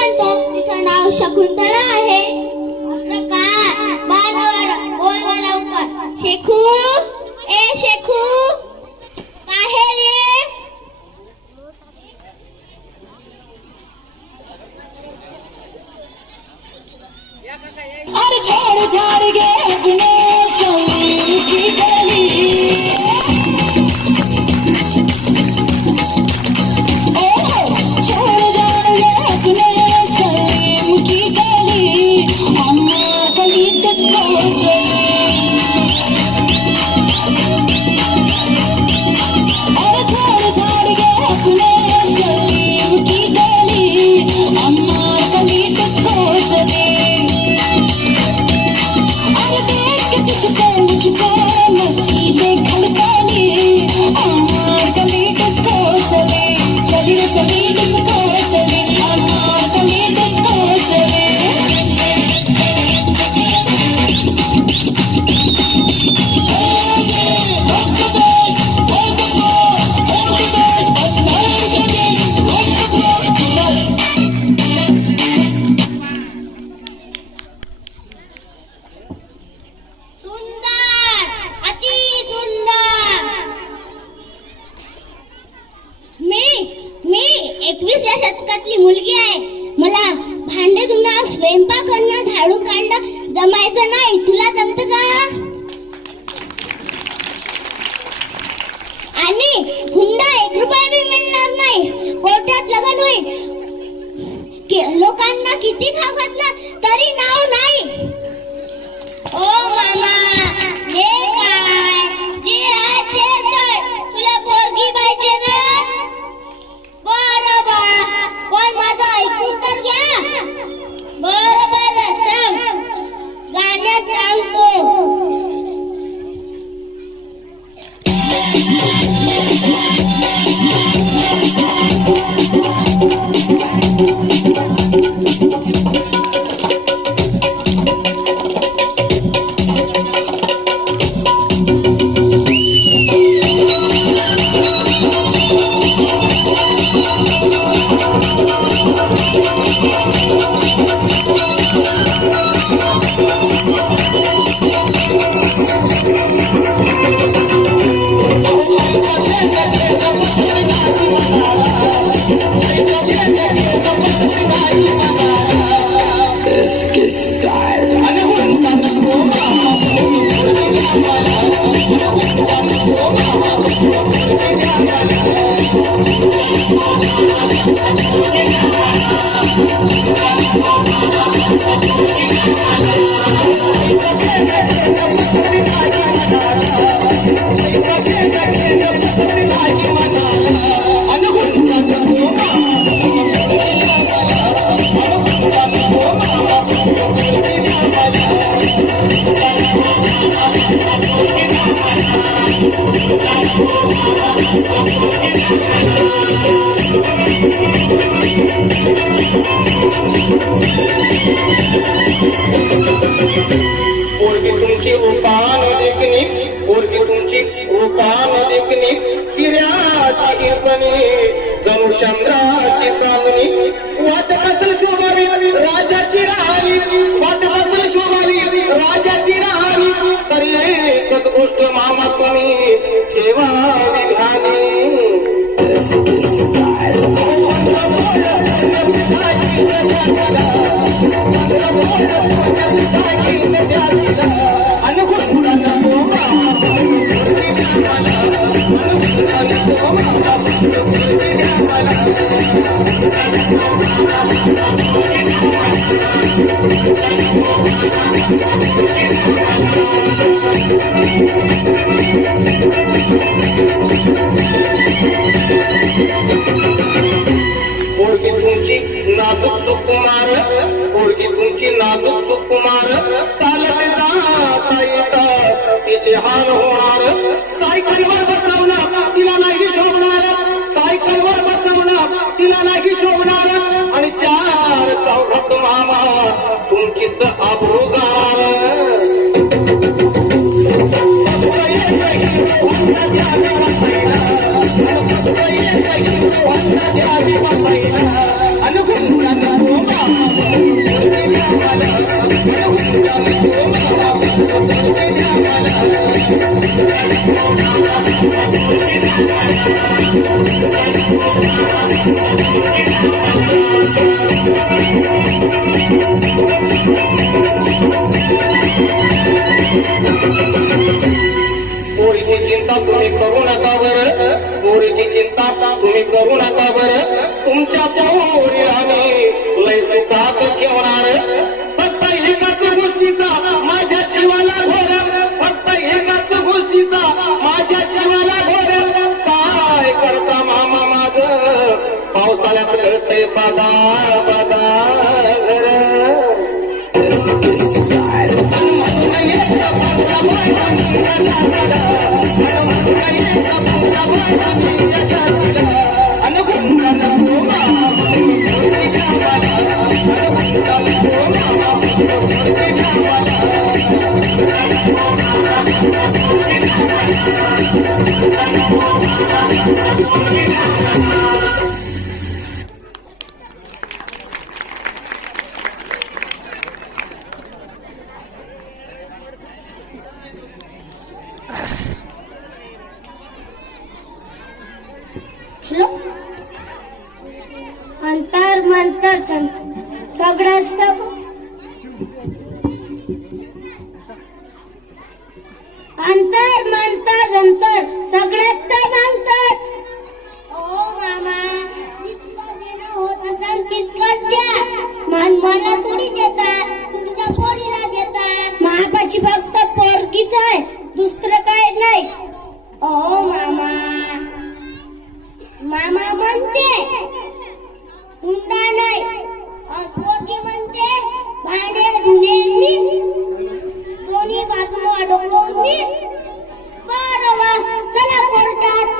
म्हणतो तिचं नाव शकुंतला आहे. असं काय? बरं बोलवा लवकर. शेखू, ए शेखू, काय रे? अरे झाड़ झाड़ गे अपने शरीर की गली, छोड़ झाड़ गे अपने शरीर की गली, हम गली किसको चले. अरे छोड़ झाड़ गे अपने शरीर की गली, हम गली किसको चले. मुझको मच्छीले खड़कानी, हमार गली किसको चले. चली रे चली किसको चले, हमार गली किसको चले. एकविसव्या शतकातली मुलगी आहे. मला भांडे धुणं, स्वयंपाक करणं, झाडू काढणं जमायचं नाही. तुला जमतं का? आणि हुंडा 1 रुपया बी मिळणार नाही. कोर्टात लग्न होईल. लोकांना किती खाऊ घातला तरी नाव नाही. ओ मामा, हे काय जे आहे ते सर. तुला पोरगी पाहिजे ना? बरोबर, पण माझं ऐकून तर घ्या. बरोबर सांग. गाणं सांगतो. पोरगी तुमची उपान देखणी, पोरगी तुमची उपान देखणी, हिऱ्याची हिरकणी, जणू चंद्राची चांदणी. वाट बदल शोभावी राजाची राहावी, वाट बदल शोभावी राजाची राहावी. तरी एकच गोष्ट मामा तुम्ही ठेवावी ध्यानी. पोरगी तुमची नाजूक सुकुमार, पोरगी तुमची नाजूक सुकुमार. चालत जाता येतं तिचे हाल होणार. सायकलवर बसवणं तिला नाही शोभणार, सायकलवर बसवणं तिला नाही शोभणार. आणि 4 चौघात मामा तुमचीच आबरू गाणार. आणि पोरीची चिंता तुम्ही करू नका बरं, पोरीची चिंता तुम्ही करू नका बरं. तुमच्या पोरीला मी लय सुखात ठेवणार. फक्त एकाच गोष्टीचा माझ्या जीवाला घोर, फक्त एकाच गोष्टीचा माझ्या जीवाला घोर. काय करता मामा माझ पावसाळ्यात गळतय बादा बादा घर. अंतर मंतर सगळ्यात अंतर मंतर अंतर सगळ्यात मागतच. ओ मामा, जितकं देणं होत असेल तितकंच द्या. मला थोडी देतात, तुमच्या पोरीला देतात. महापाशी फक्त पोरगीच आहे, दुसरं काय नाही. ओ मामा, मामा म्हणते हुंडा नाही, पोरगी म्हणते भांडे धुणे मी, दोन्ही बाजूला अडकवून मी. बरं वा, चला कोर्टात.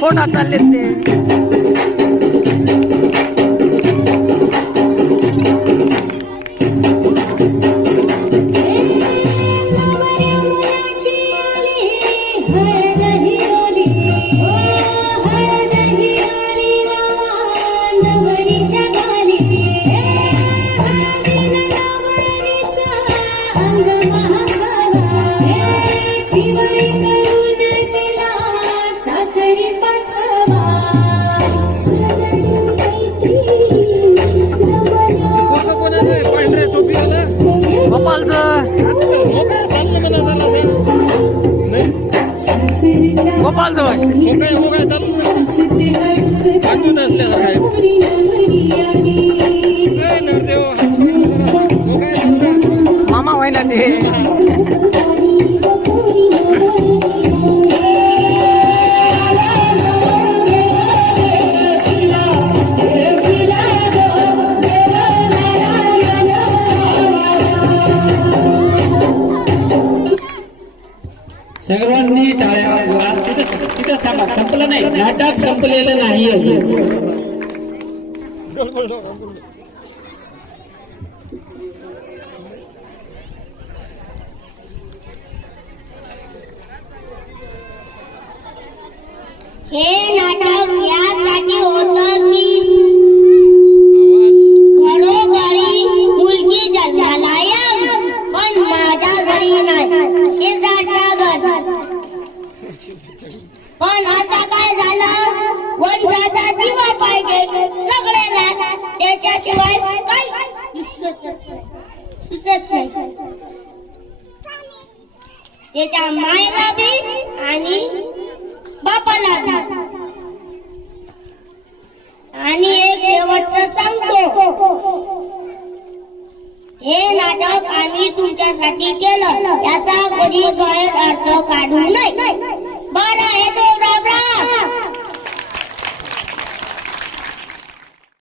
फोटा चालले ते गोपाल मामा होय ना ते सर्वांनी टाळ्या वाजवा. तिथंच थांबा, संपलं नाही, नाटक संपलेलं नाही अजून. हे नाटक यासाठी होतं की घरोघरी मुलगी जन्माला यावी, पण माझ्या घरी नाही, शेजारच्या घरी. सुचत नाही त्याच्या मायला बी आणि बापाला बी. आणि एक शेवटचं सांगतो, हे नाटक आम्ही तुमच्यासाठी केलं, याचा कधी गैर अर्थ काढू नये. बरं, हे